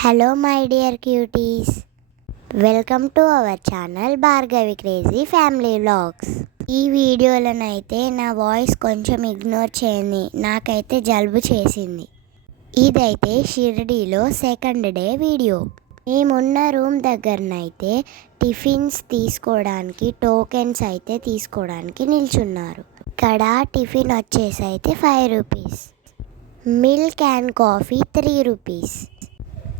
Hello my dear cuties. Welcome to our channel Bhargavi Crazy Family Vlogs. ఈ వీడియోలోనైతే నా voice కొంచెం ignore చేయండి, నాకైతే జలుబు చేసింది. ఇదైతే షిర్డీలో సెకండ్ డే వీడియో. మేమున్న రూమ్ దగ్గరనైతే టిఫిన్స్ తీసుకోవడానికి టోకెన్స్ అయితే తీసుకోవడానికి నిల్చున్నారు. ఇక్కడ టిఫిన్ వచ్చేసి అయితే 5 rupees, milk and coffee 3 rupees,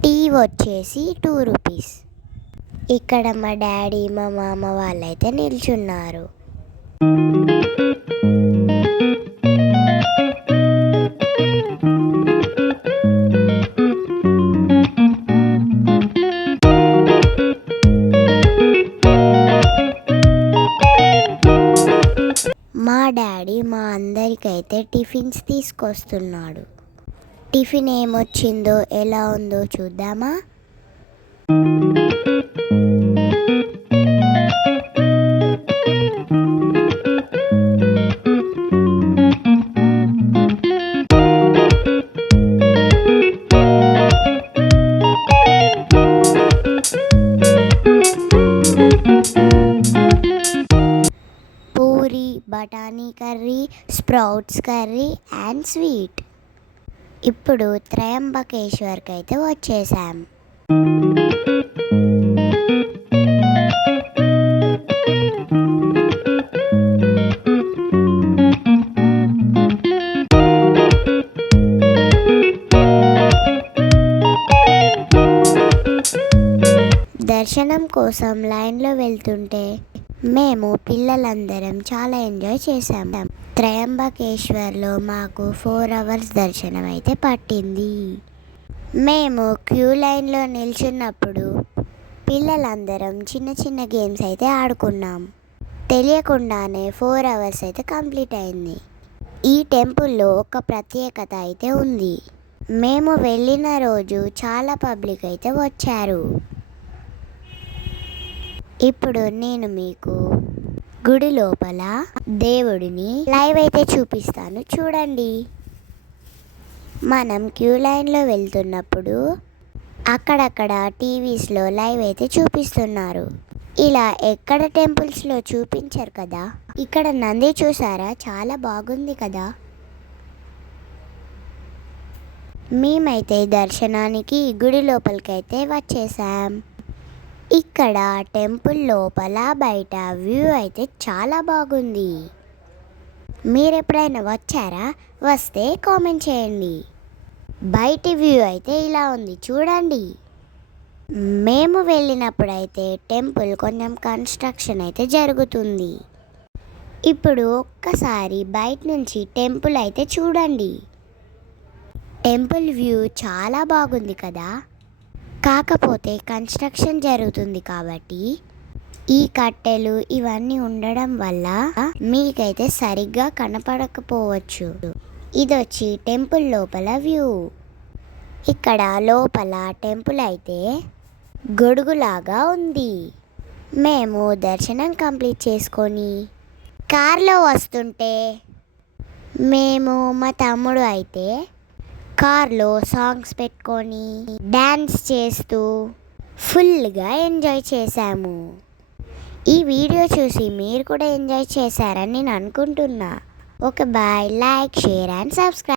tea వచ్చేసి 2 రూపీస్. ఇక్కడ మా డాడీ మా మామ వాళ్ళైతే నిల్చున్నారు. మా డాడీ మా అందరికైతే టిఫిన్స్ తీసుకొస్తున్నాడు. టిఫిన్ ఏమొచ్చిందో ఎలా ఉందో చూద్దామా. పూరి, బఠానీ curry, sprouts curry and sweet. ఇప్పుడు త్రయంబకేశ్వర్కి అయితే వచ్చేసాం. దర్శనం కోసం లైన్లో వెళ్తుంటే మేము పిల్లలందరం చాలా ఎంజాయ్ చేసాం. త్రయంబకేశ్వర్లో మాకు 4 అవర్స్ దర్శనం అయితే పట్టింది. మేము క్యూ లైన్లో నిల్చున్నప్పుడు పిల్లలందరం చిన్న చిన్న గేమ్స్ అయితే ఆడుకున్నాం. తెలియకుండానే 4 అవర్స్ అయితే కంప్లీట్ అయింది. ఈ టెంపుల్లో ఒక ప్రత్యేకత అయితే ఉంది. మేము వెళ్ళిన రోజు చాలా పబ్లిక్ అయితే వచ్చారు. ఇప్పుడు నేను మీకు గుడి లోపల దేవుడిని లైవ్ అయితే చూపిస్తాను, చూడండి. మనం క్యూ లైన్లో వెళ్తున్నప్పుడు అక్కడక్కడ టీవీస్లో లైవ్ అయితే చూపిస్తున్నారు. ఇలా ఎక్కడ టెంపుల్స్లో చూపించారు కదా. ఇక్కడ నంది చూసారా, చాలా బాగుంది కదా. మేమైతే దర్శనానికి గుడి లోపలికైతే వచ్చేసాం. ఇక్కడ టెంపుల్ లోపల బయట వ్యూ అయితే చాలా బాగుంది. మీరు ఎప్పుడైనా వచ్చారా? వస్తే కామెంట్ చేయండి. బయటి వ్యూ అయితే ఇలా ఉంది, చూడండి. మేము వెళ్ళినప్పుడైతే టెంపుల్ కొంచెం కన్స్ట్రక్షన్ అయితే జరుగుతుంది. ఇప్పుడు ఒక్కసారి బయట నుంచి టెంపుల్ అయితే చూడండి. టెంపుల్ వ్యూ చాలా బాగుంది కదా. కాకపోతే కన్స్ట్రక్షన్ జరుగుతుంది కాబట్టి ఈ కట్టెలు ఇవన్నీ ఉండడం వల్ల మీకైతే సరిగ్గా కనపడకపోవచ్చు. ఇది వచ్చి టెంపుల్ లోపల వ్యూ. ఇక్కడ లోపల టెంపుల్ అయితే గొడుగులాగా ఉంది. మేము దర్శనం కంప్లీట్ చేసుకొని కార్లో వస్తుంటే మేము మా తమ్ముడు అయితే కార్లో సాంగ్స్ పెట్టుకొని డ్యాన్స్ చేస్తూ ఫుల్గా ఎంజాయ్ చేశాము. ఈ వీడియో చూసి మీరు కూడా ఎంజాయ్ చేశారని నేను అనుకుంటున్నా. Okay bye, like, share and subscribe.